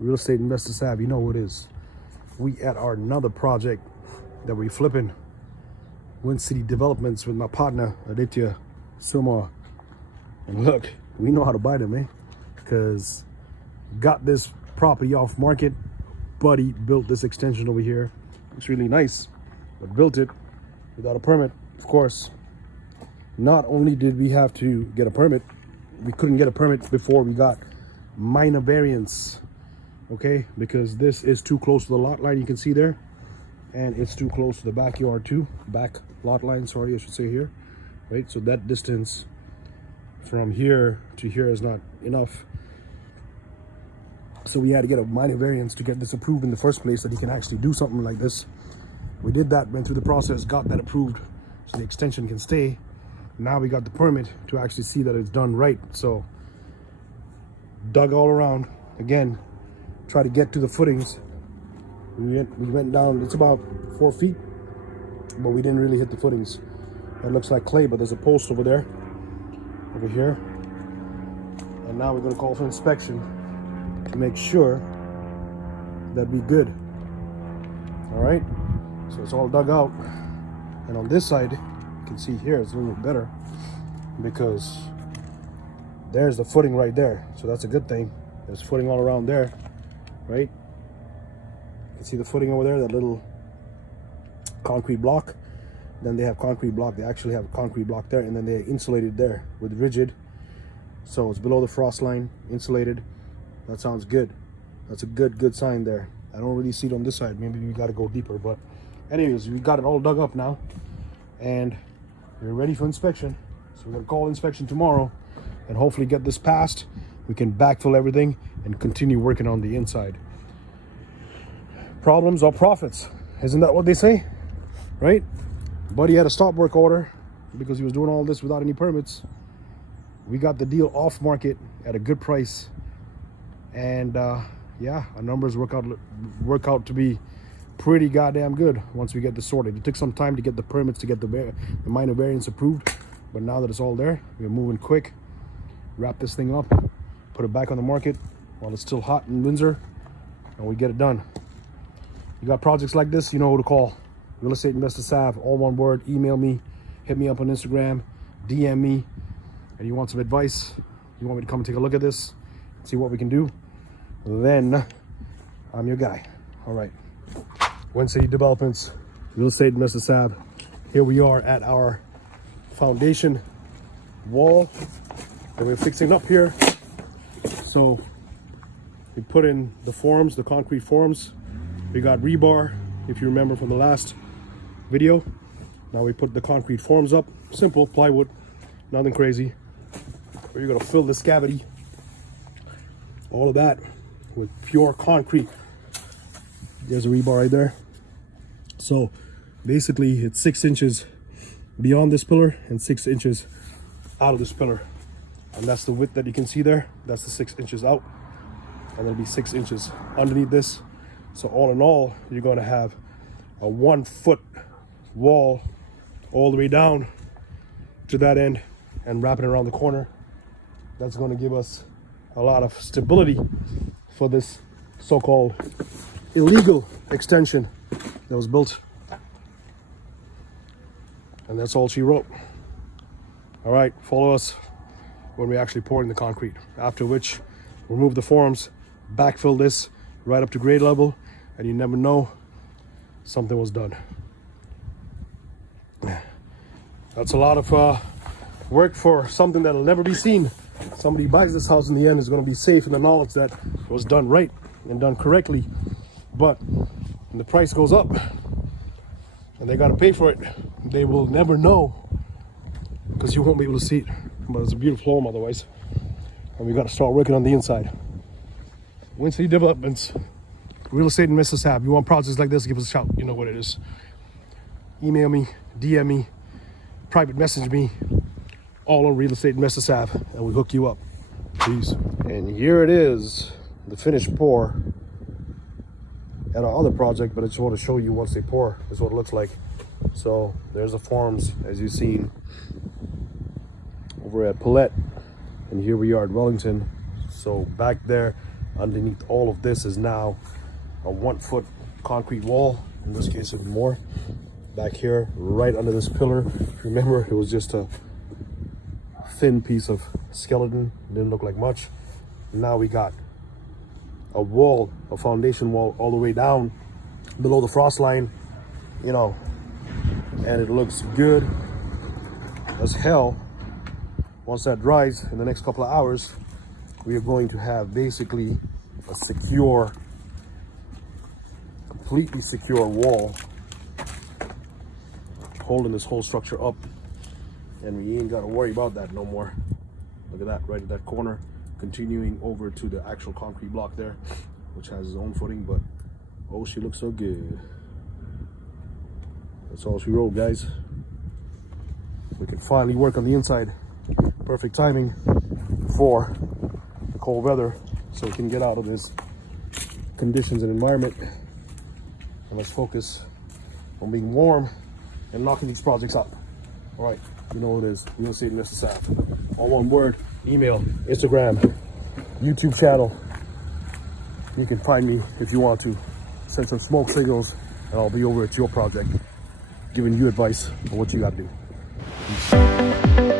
Real estate investors have, you know who it is. We at our another project that we flipping, Wind City Developments, with my partner Aditya Suma. And look, we know how to buy them, eh? Because got this property off market. Buddy built this extension over here. It's really nice, but built it without a permit, of course. Not only did we have to get a permit, we couldn't get a permit before we got minor variance, okay? Because this is too close to the lot line, you can see there, and it's too close to the backyard too. Back lot line, sorry, I should say here, right? So that distance from here to here is not enough. So we had to get a minor variance to get this approved in the first place, that he can actually do something like this. We did that, went through the process, got that approved so the extension can stay. Now we got the permit to actually see that it's done right. So dug all around again, try to get to the footings. We went down, it's about 4 feet, but we didn't really hit the footings. It looks like clay, but there's a post over there, over here. And now we're gonna call for inspection to make sure that we're good. All right, so it's all dug out. And on this side, you can see here, it's a little bit better because there's the footing right there. So that's a good thing. There's footing all around there, right? You can see the footing over there, that little concrete block. Then they have concrete block. They actually have a concrete block there, and then they insulated there with rigid. So it's below the frost line, insulated. That sounds good. That's a good sign there. I don't really see it on this side. Maybe we got to go deeper, but anyways, we got it all dug up now, and we're ready for inspection. So we're gonna call inspection tomorrow and hopefully get this passed. We can backfill everything and continue working on the inside. Problems are profits. Isn't that what they say? Right? Buddy had a stop work order because he was doing all this without any permits. We got the deal off market at a good price. And yeah, our numbers work out to be pretty goddamn good once we get this sorted. It took some time to get the permits, to get the minor variance approved, but now that it's all there, we're moving quick. Wrap this thing up, put it back on the market while it's still hot in Windsor, and we get it done. You got projects like this, you know who to call. Real Estate Investor Sav, all one word. Email me, hit me up on Instagram, DM me, and you want some advice, you want me to come and take a look at this, see what we can do, then I'm your guy. All right, Wind City Developments, Real Estate Investor Sav. Here we are at our foundation wall that we're fixing up here. So we put in the forms, the concrete forms. We got rebar, if you remember from the last video. Now we put the concrete forms up, simple plywood, nothing crazy. We're gonna fill this cavity, all of that, with pure concrete. There's a rebar right there. So basically it's 6 inches beyond this pillar and 6 inches out of this pillar, and that's the width that you can see there. That's the 6 inches out, and there'll be 6 inches underneath this. So all in all, you're going to have a 1 foot wall all the way down to that end and wrapping around the corner. That's going to give us a lot of stability for this so-called illegal extension that was built. And that's all she wrote. All right, follow us when we actually pour in the concrete, after which remove the forms, backfill this right up to grade level, and you never know, something was done. That's a lot of work for something that'll never be seen. Somebody buys this house in the end is going to be safe in the knowledge that it was done right and done correctly. But when the price goes up and they got to pay for it, they will never know, because you won't be able to see it. But it's a beautiful home otherwise, and we got to start working on the inside. Wind City Developments, Real Estate Investor Sav. You want projects like this, give us a shout. You know what it is. Email me, DM me, private message me, all on Real Estate Investor Sav, and we'll hook you up. Peace. And here it is, the finished pour at our other project, but I just want to show you once they pour, this is what it looks like. So there's the forms, as you've seen, over at Paulette, and here we are at Wellington. So back there, Underneath all of this is now a 1 foot concrete wall, in this case even more. Back here, right under this pillar, remember it was just a thin piece of skeleton, didn't look like much. Now we got a wall, a foundation wall all the way down below the frost line, you know, and it looks good as hell. Once that dries in the next couple of hours, we are going to have basically a secure, completely secure wall holding this whole structure up, and we ain't got to worry about that no more. Look at that, right at that corner, continuing over to the actual concrete block there, which has its own footing. But oh, she looks so good. That's all she wrote, guys. We can finally work on the inside. Perfect timing for the cold weather, so we can get out of this conditions and environment, and let's focus on being warm and knocking these projects out. All right, you know what it is. We're gonna see it in Mr. South. All one word: email, Instagram, YouTube channel. You can find me if you want to. Send some smoke signals, and I'll be over at your project, giving you advice on what you gotta do. Peace.